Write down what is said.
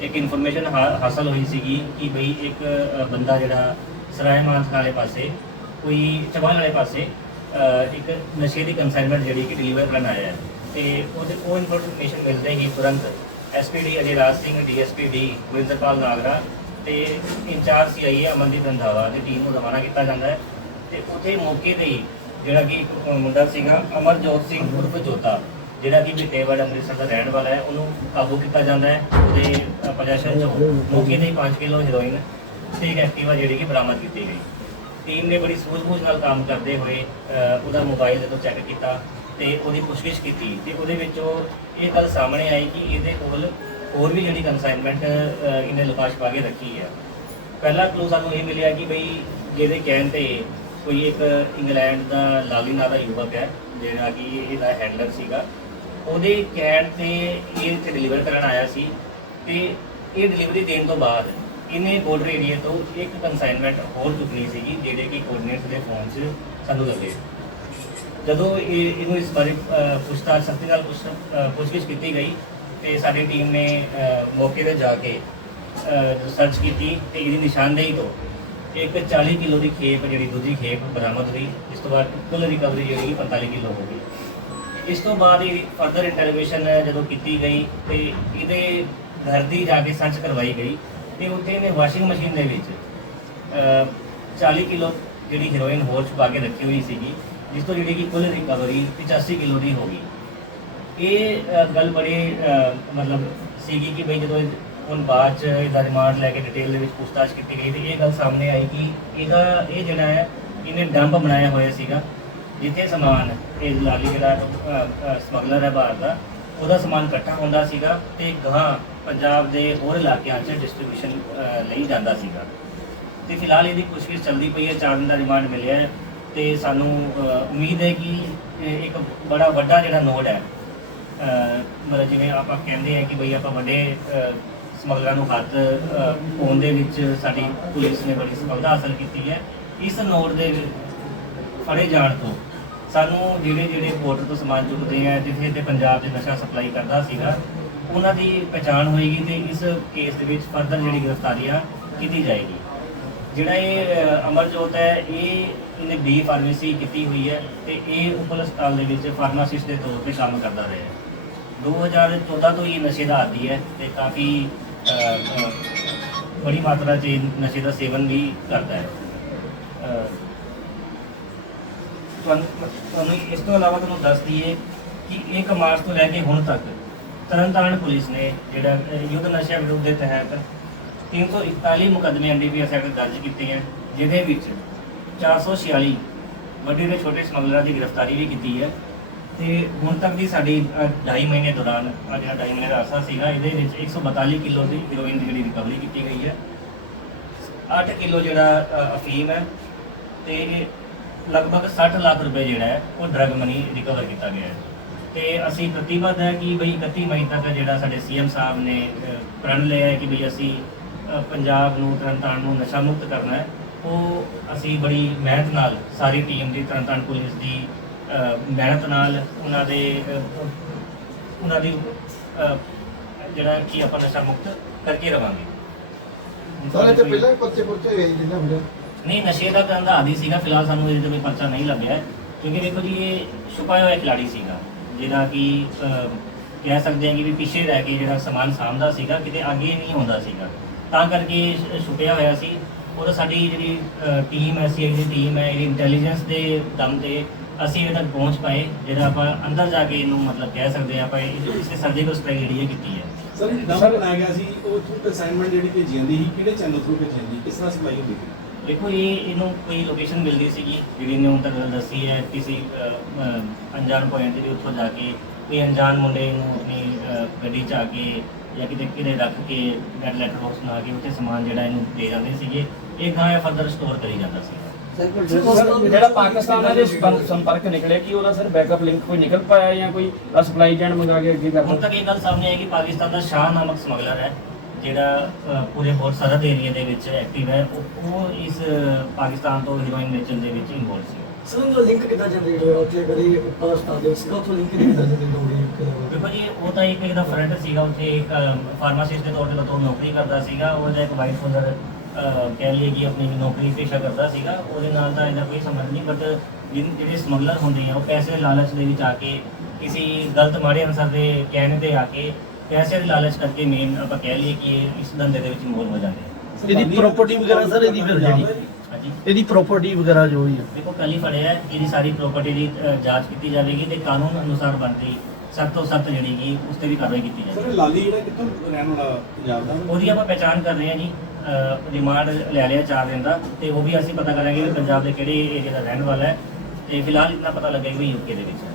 ਇੱਕ ਇਨਫੋਰਮੇਸ਼ਨ ਹਾਸਲ ਹੋਈ ਸੀਗੀ ਕਿ ਬਈ ਇੱਕ ਬੰਦਾ ਜਿਹੜਾ ਸਰਾਏ ਮਾਨਸ ਵਾਲੇ ਪਾਸੇ, ਕੋਈ ਚਵਾਨ ਵਾਲੇ ਪਾਸੇ ਇੱਕ ਨਸ਼ੇ ਦੀ ਕੰਸਾਈਨਮੈਂਟ ਜਿਹੜੀ ਕਿ ਡਿਲੀਵਰ ਕਰਨ ਆਇਆ ਹੈ। ਤੇ ਉਹਦੇ, ਉਹ ਇਨਫੋਰਮੇਸ਼ਨ ਮਿਲਦੇ ਹੀ ਤੁਰੰਤ SPD Ajay Raj Singh DSP D Gurinderpal Nagra ਤੇ in charge CIA Amandeep Randhawa the team ਨੂੰ ਰਵਾਨਾ ਕੀਤਾ ਜਾਂਦਾ ਹੈ। ਤੇ ਉੱਥੇ ਮੌਕੇ ਤੇ ਹੀ ਜਿਹੜਾ ਕਿ ਇੱਕ ਮੁੰਡਾ ਸੀਗਾ, ਅਮਰਜੋਤ ਸਿੰਘ ਉਰਫ ਜੋਤਾ ਜਿਹੜਾ ਕਿ ਬਿਟੇਵੜ ਅੰਮ੍ਰਿਤਸਰ ਦਾ ਰਹਿਣ ਵਾਲਾ ਹੈ, ਉਹਨੂੰ ਕਾਬੂ ਕੀਤਾ ਜਾਂਦਾ ਹੈ। ਉਹਦੇ ਪੋਜੈਸ਼ਨ ਚੋਂ ਮੌਕੇ ਤੇ ਹੀ 5 ਕਿਲੋ ਹੈਰੋਇਨ ਤੇ ਇੱਕ ਐਕਟਿਵਾ ਜਿਹੜੀ ਕਿ ਬਰਾਮਦ ਕੀਤੀ ਗਈ। ਟੀਮ ਨੇ ਬੜੀ ਸੂਝ-ਬੂਝ ਨਾਲ ਕੰਮ ਕਰਦੇ ਹੋਏ ਉਹਦਾ ਮੋਬਾਈਲ ਜਦੋਂ ਚੈੱਕ ਕੀਤਾ ਤੇ ਉਹਦੀ ਪੁੱਛਗਿੱਛ ਕੀਤੀ ਤੇ ਉਹਦੇ ਵਿੱਚੋਂ ਇਹ ਗੱਲ ਸਾਹਮਣੇ ਆਈ ਕਿ ਇਹਦੇ ਕੋਲ ਹੋਰ ਵੀ ਜਿਹੜੀ ਕਨਸਾਈਨਮੈਂਟ ਇਹਨੇ ਲੁਕਾਸ਼ ਪਾ ਕੇ ਰੱਖੀ ਹੈ। ਪਹਿਲਾ ਕਲੂ ਸਾਨੂੰ ਇਹ ਮਿਲਿਆ ਕਿ ਬਈ ਜਿਹਦੇ ਕਹਿਣ ਤੇ ਕੋਈ ਇੱਕ ਇੰਗਲੈਂਡ ਦਾ ਲਾਲੀ ਨਾਂ ਦਾ ਯੁਵਕ ਹੈ, ਜਿਹੜਾ ਕਿ ਇਹਦਾ ਹੈਂਡਲਰ ਸੀਗਾ। ਉਹਦੇ ਕਹਿਣ ਤੇ ਇਹ ਇੱਥੇ ਡਿਲੀਵਰ ਕਰਨ ਆਇਆ ਸੀ ਤੇ ਇਹ ਡਿਲੀਵਰੀ ਦੇਣ ਤੋਂ ਬਾਅਦ ਇਹਨੇ ਬਾਰਡਰ ਏਰੀਆ ਤੋਂ ਇੱਕ ਕਨਸਾਈਨਮੈਂਟ ਹੋਰ ਚੁੱਕਣੀ ਸੀਗੀ ਜਿਹੜੇ ਕਿ ਕੋਆਰਡੀਨੇਟਸ ਦੇ ਫੋਨ 'ਚ ਸਾਨੂੰ ਲੱਗੇ। ਜਦੋਂ ਇਹ ਇਹਨੂੰ ਇਸ ਬਾਰੇ ਪੁੱਛਤਾਛ ਸਖਤੀ ਨਾਲ ਪੁੱਛ ਪੁੱਛਗਿੱਛ ਕੀਤੀ ਗਈ ਤੇ ਸਾਡੀ ਟੀਮ ਨੇ ਮੌਕੇ ਤੇ ਜਾ ਕੇ ਸਰਚ ਕੀਤੀ ਤੇ ਇਹਦੀ ਨਿਸ਼ਾਨਦੇਹੀ ਤੋਂ ਇੱਕ 40 ਕਿਲੋ ਦੀ ਖੇਪ, ਜਿਹੜੀ ਦੂਜੀ ਖੇਪ ਬਰਾਮਦ ਹੋਈ। ਇਸ ਤੋਂ ਬਾਅਦ ਟੋਟਲ ਰਿਕਵਰੀ ਜਿਹੜੀ 45 ਕਿਲੋ ਹੋ ਗਈ। ਇਸ ਤੋਂ ਬਾਅਦ ਇਹ ਫਰਦਰ ਇੰਟਰੋਗੇਸ਼ਨ ਜਦੋਂ ਕੀਤੀ ਗਈ ਤੇ ਇਹਦੇ ਘਰ ਦੀ ਜਾ ਕੇ ਸਰਚ ਕਰਵਾਈ ਗਈ ਤੇ ਉੱਥੇ ਇਹਨੇ ਵਾਸ਼ਿੰਗ ਮਸ਼ੀਨ ਦੇ ਵਿੱਚ ਅ, 40 ਕਿਲੋ ਜਿਹੜੀ ਹੀਰੋਇਨ ਹੋਰ ਛੁਪਾ ਕੇ ਰੱਖੀ ਹੋਈ ਸੀਗੀ ਜਿਸ ਤੋਂ ਜਿਹੜੀ ਕਿ ਕੁੱਲ ਰਿਕਵਰੀ 85 ਕਿਲੋ ਦੀ ਹੋ ਗਈ। ਇਹ ਗੱਲ ਬੜੀ ਮਤਲਬ ਸੀਗੀ ਕਿ ਬਈ ਜਦੋਂ ਇਹ- ਹੁਣ ਬਾਅਦ ਚ ਇਹਦਾ ਰਿਮਾਂਡ ਲੈ ਕੇ ਡਿਟੇਲ ਦੇ ਵਿੱਚ ਪੁੱਛਤਾਛ ਕੀਤੀ ਗਈ ਤੇ ਇਹ ਗੱਲ ਸਾਹਮਣੇ ਆਈ ਕਿ ਇਹਦਾ ਇਹ ਜਿਹੜਾ ਹੈ ਇਹਨੇ ਡੰਪ ਬਣਾਇਆ ਹੋਇਆ ਸੀਗਾ। ਜਿੱਥੇ ਸਮਾਨ, ਇਹ ਲਾਲੀ ਜਿਹੜਾ ਸਮਗਲਰ ਹੈ ਬਾਹਰ ਦਾ, ਉਹਦਾ ਸਮਾਨ ਇਕੱਠਾ ਹੁੰਦਾ ਸੀਗਾ ਤੇ ਗਾਂ ਪੰਜਾਬ ਦੇ ਹੋਰ ਇਲਾਕਿਆਂ 'ਚ ਡਿਸਟ੍ਰੀਬਿਊਸ਼ਨ ਲਈ ਜਾਂਦਾ ਸੀਗਾ। ਤੇ ਫਿਲਹਾਲ ਇਹਦੀ ਪੁੱਛਗਿੱਛ ਚੱਲਦੀ ਪਈ ਹੈ, ਚਾਰ ਦਿਨ ਦਾ ਰਿਮਾਂਡ ਮਿਲਿਆ ਹੈ ਤੇ ਸਾਨੂੰ ਉਮੀਦ ਹੈ ਕਿ ਇੱਕ ਬੜਾ ਵੱਡਾ ਜਿਹੜਾ ਨੋਡ ਹੈ ਮਤਲਬ ਜਿਵੇਂ ਆਪਾਂ ਕਹਿੰਦੇ ਆ ਕਿ ਬਈ ਆਪਾਂ ਵੱਡੇ ਸਮਗਲਰਾਂ ਨੂੰ ਹੱਥ ਪਾਉਣ ਦੇ ਵਿੱਚ ਸਾਡੀ ਪੁਲਿਸ ਨੇ ਬੜੀ ਸਫਲਤਾ ਹਾਸਲ ਕੀਤੀ ਹੈ। ਇਸ ਨੋਡ ਦੇ ਫੜੇ ਜਾਣ ਤੋਂ ਸਾਨੂੰ ਜਿਹੜੇ ਜਿਹੜੇ ਬਾਰਡਰ ਤੋਂ ਸਮਾਨ ਚੁੱਕਦੇ ਆ, ਜਿੱਥੇ ਤੇ ਪੰਜਾਬ 'ਚ ਨਸ਼ਾ ਸਪਲਾਈ ਕਰਦਾ ਸੀਗਾ, ਉਹਨਾਂ ਦੀ ਪਛਾਣ ਹੋਏਗੀ ਤੇ ਇਸ ਕੇਸ ਦੇ ਵਿੱਚ ਫਰਦਰ ਜਿਹੜੀ ਗ੍ਰਿਫਤਾਰੀਆਂ ਕੀਤੀ ਜਾਏਗੀ। ਜਿਹੜਾ ਇਹ ਅਮਰਜੋਤ ਹੈ, ਇਹ ਇਹਨੇ ਬੀ ਫਾਰਮੇਸੀ ਕੀਤੀ ਹੋਈ ਹੈ ਤੇ ਇਹ ਉਪਲ ਹਸਪਤਾਲ ਦੇ ਵਿੱਚ ਫਾਰਮਾਸਿਸਟ ਦੇ ਤੌਰ ਤੇ ਕੰਮ ਕਰਦਾ ਰਿਹਾ ਹੈ। 2014 ਤੋਂ ਹੀ ਨਸ਼ੇ ਦਾ ਆਦੀ ਹੈ ਤੇ ਕਾਫੀ ਬੜੀ ਮਾਤਰਾ 'ਚ ਇਹ ਨਸ਼ੇ ਦਾ ਸੇਵਨ ਵੀ ਕਰਦਾ ਹੈ ਅ, ਤੁਹਾਨੂੰ ਤੁਹਾਨੂੰ ਇਸ ਤੋਂ ਇਲਾਵਾ ਤੁਹਾਨੂੰ ਦੱਸ ਦਈਏ ਕਿ 1 ਮਾਰਚ ਤੋਂ ਲੈ ਕੇ ਹੁਣ ਤੱਕ ਤਰਨਤਾਰਨ ਪੁਲਿਸ ਨੇ ਜਿਹੜਾ ਯੁੱਧ ਨਸ਼ਾ ਵਿਰੋਧ ਦੇ ਤਹਿਤ 341 ਮੁਕੱਦਮੇ ਐਨਡੀਪੀਐਸ ਐਕਟ ਦਰਜ ਕੀਤੇ ਹੈ ਜਿਹਦੇ ਵਿੱਚ 446 ਵੱਡੇ ਤੇ ਛੋਟੇ ਸਮਗਲਰਾਂ ਦੀ ਗ੍ਰਿਫਤਾਰੀ ਵੀ ਕੀਤੀ ਹੈ। ਤੇ ਹੁਣ ਤੱਕ ਦੀ ਸਾਡੀ 2.5 ਮਹੀਨੇ ਦੌਰਾਨ ਆਹ ਜਿਹੜਾ 2.5 ਮਹੀਨੇ ਦਾ ਅਰਸਾ ਸੀਗਾ, ਇਹਦੇ ਵਿੱਚ 142 ਕਿਲੋ ਦੀ ਹੀਰੋਇਨ ਦੀ ਜਿਹੜੀ ਰਿਕਵਰੀ ਕੀਤੀ ਗਈ ਹੈ। 8 ਕਿਲੋ ਜਿਹੜਾ ਅਫੀਮ ਹੈ ਤੇ ਲਗਭਗ 60 ਲੱਖ ਰੁਪਏ ਜਿਹੜਾ ਹੈ, ਉਹ ਡਰਗ ਮਨੀ ਰਿਕਵਰ ਕੀਤਾ ਗਿਆ ਹੈ। ਤੇ ਅਸੀਂ ਪ੍ਰਤੀਬੱਧ ਹੈ ਕਿ ਬਈ 31 ਮਈ ਤੱਕ ਜਿਹੜਾ ਸਾਡੇ ਸੀਐਮ ਸਾਹਿਬ ਨੇ ਪ੍ਰਣ ਲਿਆ ਹੈ ਕਿ ਬਈ ਅਸੀਂ ਪੰਜਾਬ ਨੂੰ, ਤਰਨਤਾਰਨ ਨੂੰ ਨਸ਼ਾ ਮੁਕਤ ਕਰਨਾ ਹੈ। ਉਹ ਅਸੀਂ ਬੜੀ ਮਿਹਨਤ ਨਾਲ ਸਾਰੀ ਟੀਮ ਦੀ, ਤਰਨਤਾਰਨ ਪੁਲਿਸ ਦੀ ਮਿਹਨਤ ਨਾਲ ਉਹਨਾਂ ਦੇ ਉਹਨਾਂ ਦੀ ਜਿਹੜਾ ਕਿ ਆਪਾਂ ਨਸ਼ਾ ਮੁਕਤ ਕਰਕੇ ਰਵਾਂਗੇ। ਸਾਰੇ ਤੇ ਪਹਿਲਾਂ ਹੀ ਪਰਚੇ ਪੁਰਚੇ ਗਏ ਜਿੰਨਾ ਹੁੰਦਾ ਨਹੀਂ ਨਸ਼ੇ ਦਾ ਤਾਂ ਆਦੀ ਸੀਗਾ। ਫਿਲਹਾਲ ਸਾਨੂੰ ਇਹਦੇ ਤੇ ਕੋਈ ਪਰਚਾ ਨਹੀਂ ਲੱਗਿਆ ਹੈ। ਕਿਉਂਕਿ ਦੇਖੋ ਜੀ ਇਹ ਛੁਪਾਇਆ ਹੋਇਆ ਖਿਲਾੜੀ ਸੀਗਾ। ਜਿਹੜਾ ਕਿ ਅਹ, ਕਹਿ ਸਕਦੇ ਹਾਂ ਕਿ ਵੀ ਪਿੱਛੇ ਰਹਿ ਕੇ ਜਿਹੜਾ ਸਮਾਨ ਸਾਂਭਦਾ ਸੀਗਾ ਕਿਤੇ ਅੱਗੇ ਨਹੀਂ ਹੁੰਦਾ ਸੀਗਾ। ਤਾਂ ਕਰਕੇ ਇਹ ਛ- ਛੁਪਿਆ ਹੋਇਆ ਸੀ। ਔਰ ਸਾਡੀ ਜਿਹੜੀ ਟੀਮ ਹੈ ਸੀਆਈ ਦੀ ਟੀਮ ਹੈ ਇਹਦੀ ਇੰਟੈਲੀਜੈਂਸ ਦੇ ਦਮ ਤੇ ਅਸੀਂ ਇਹਦੇ ਤੱਕ ਪਹੁੰਚ ਪਾਏ ਜਿਹੜਾ ਆਪਾਂ ਅੰਦਰ ਜਾ ਕੇ ਇਹਨੂੰ ਮਤਲਬ ਕਹਿ ਸਕਦੇ ਹਾਂ ਆਪਾਂ ਇਹ- ਇਸੇ ਸਰਜੀਕਲ ਸਟ੍ਰਾਈਕ ਜਿਹੜੀ ਹੈ ਕੀਤੀ ਹੈ। ਸਰ ਡੰਪ ਬਣਾਇਆ ਗਿਆ ਸੀ ਉਹ ਥਰੂ ਅਸਾਈਨਮੈਂਟ ਜਿਹੜੀ ਭੇਜੀ ਜਾਂਦੀ ਸੀ ਕਿਹੜੇ ਚੈਨਲ ਥਰੂ ਭੇਜੀ ਜਾਂਦੀ ਕਿਸ ਤਰ੍ਹਾਂ ਸਪਲਾਈ ਹੁੰਦੀ ਸੀ? ਦੇਖੋ ਇਹ ਇਹਨੂੰ ਕੋਈ ਲੋਕੇਸ਼ਨ ਮਿਲਦੀ ਸੀਗੀ ਜਿਹੜੀ ਨੇ ਹੁਣ ਤੱਕ ਦੱਸੀ ਹੈ ਕਿਸੇ ਅਣਜਾਣ ਪੁਆਇੰਟ ਤੇ ਉੱਥੋਂ ਜਾ ਕੇ ਕੋਈ ਅਣਜਾਣ ਮੁੰਡੇ ਨੂੰ ਆਪਣੀ ਗੱਡੀ 'ਚ ਆ ਕੇ ਜਾਂ ਕਿਤੇ ਕਿਤੇ ਰੱਖ ਕੇ ਨੈਟ ਲੈਟਰ ਬਾਕਸ ਬਣਾ ਕੇ ਉੱਥੇ ਸਮਾਨ ਜਿਹੜਾ ਇਹਨੂੰ ਦੇ ਜਾਂਦੇ ਸੀਗੇ ਇਹ ਗਾਂ ਫਰਦਰ ਸਟੋਰ ਕਰੀ ਜਾਂਦਾ ਸੀ। ਜਿਹੜਾ ਪਾਕਿਸਤਾਨ ਨਾਲ ਸੰਪਰਕ- ਨਿਕਲਿਆ ਕਿ ਉਹਦਾ ਸਰ ਬੈਕਅਪ ਲਿੰਕ ਕੋਈ ਨਿਕਲ ਪਾਇਆ ਜਾਂ ਕੋਈ ਸਪਲਾਈ ਜੈਨ ਮੰਗਾ ਕੇ ਅੱਗੇ ਹੁਣ ਕਰਦਾ ਤੱਕ ਇਹ ਗੱਲ ਸਾਹਮਣੇ ਆਈ ਕਿ ਪਾਕਿਸਤਾਨ ਦਾ ਸ਼ਾਹ ਨਾਮਕ ਸਮਗਲਰ ਹੈ। ਜਿਹੜਾ ਪੂਰੇ ਬਹੁਤ ਸਰਹੱਦ ਏਰੀਆ ਦੇ ਵਿੱਚ ਐਕਟਿਵ ਹੈ ਉਹ ਉਹ ਇਸ ਪਾਕਿਸਤਾਨ ਤੋਂ ਹੀਰੋਇਨ ਵੇਚਣ ਦੇ ਵਿੱਚ ਇਨਵੋਲਵ ਸੀ। ਸਰ ਲਿੰਕ ਕਿੱਦਾਂ ਜਨਰੇਟ ਹੋਇਆ? ਉੱਥੇ ਕਦੀ ਸਟਾਰ ਦੇ ਸੀਗਾ ਉੱਥੋਂ ਲਿੰਕ ਕਿੱਦਾਂ ਜਨਰੇਟ ਹੋ ਗਿਆ ਦੇਖੋ ਜੀ ਉਹ ਤਾਂ ਇੱਕ ਇਹਦਾ ਫਰੈਂਡ ਸੀਗਾ ਉੱਥੇ ਇੱਕ ਫਾਰਮਾਸਿਸਟ ਦੇ ਤੌਰ ਤੇ ਤੋਂ ਨੌਕਰੀ ਕਰਦਾ ਸੀਗਾ। ਉਹਦਾ ਇੱਕ ਵਾਈਟ ਫੁੱਲਰ ਕਹਿ ਲਈਏ ਕਿ ਆਪਣੀ ਨੌਕਰੀ ਪੇਸ਼ਾ ਕਰਦਾ ਸੀਗਾ। ਉਹਦੇ ਨਾਲ ਤਾਂ ਇਹਦਾ ਕੋਈ ਸੰਬੰਧ ਨਹੀਂ ਬਟ ਜਿਹੜੇ ਸਮਗਲਰ ਹੁੰਦੇ ਆ ਉਹ ਪੈਸੇ ਲਾਲਚ ਦੇ ਵਿੱਚ ਆ ਕੇ ਕਿਸੇ ਗਲਤ ਮਾੜੇ ਅਨਸਰ ਦੇ ਕਹਿਣ ਤੇ ਆ ਕੇ ਪੈਸੇ ਦੇ ਲਾਲਚ ਕਰਕੇ ਮੇਨ ਆਪਾਂ ਕਹਿ ਲਈਏ ਕਿ ਇਹ ਇਸ ਧੰਦੇ ਦੇ ਵਿੱਚ ਮੋਲ ਹੋ ਜਾਂਦੇ ਆ। ਇਹਦੀ property ਵਗੈਰਾ sir ਇਹਦੀ ਫਿਰ ਜਿਹੜੀ? ਹਾਂਜੀ। ਇਹਦੀ ਪ੍ਰਾਪਰਟੀ ਵਗੈਰਾ ਜੋ ਵੀ ਹੈ ਦੇਖੋ ਕੱਲ ਹੀ ਫੜਿਆ ਹੈ, ਇਹਦੀ ਸਾਰੀ ਪ੍ਰਾਪਰਟੀ ਦੀ ਅ, ਜਾਂਚ ਕੀਤੀ ਜਾਵੇਗੀ ਤੇ ਕਾਨੂੰਨ ਅਨੁਸਾਰ ਬਣਦੀ ਸਖਤ ਤੋਂ ਸਖਤ ਜਿਹੜੀ ਕਿ ਉਸ ਤੇ ਵੀ ਕਾਰਵਾਈ ਕੀਤੀ ਸਰ ਜਾਵੇਗੀ ਇਹ ਲਾਲੀ ਜਿਹੜਾ ਕਿੱਥੋਂ ਰਹਿਣ ਵਾਲਾ ਪੰਜਾਬ ਦਾ? ਉਹਦੀ ਆਪਾਂ ਪਹਿਚਾਣ ਕਰ ਰਹੇ ਹਾਂ ਜੀ ਰਿਮਾਂਡ ਲੈ ਲਿਆ 4 ਦਿਨ ਦਾ ਤੇ ਉਹ ਵੀ ਅਸੀਂ ਪਤਾ ਕਰਾਂਗੇ ਕਿ ਪੰਜਾਬ ਦੇ ਕਿਹੜੇ ਏਰੀਆ ਦਾ ਰਹਿਣ ਵਾਲਾ ਹੈ ਤੇ ਫਿਲਹਾਲ ਇਤਨਾ ਪਤਾ ਲੱਗਿਆ ਕਿ ਯੂਕੇ ਦੇ ਵਿੱਚ ਹੈ।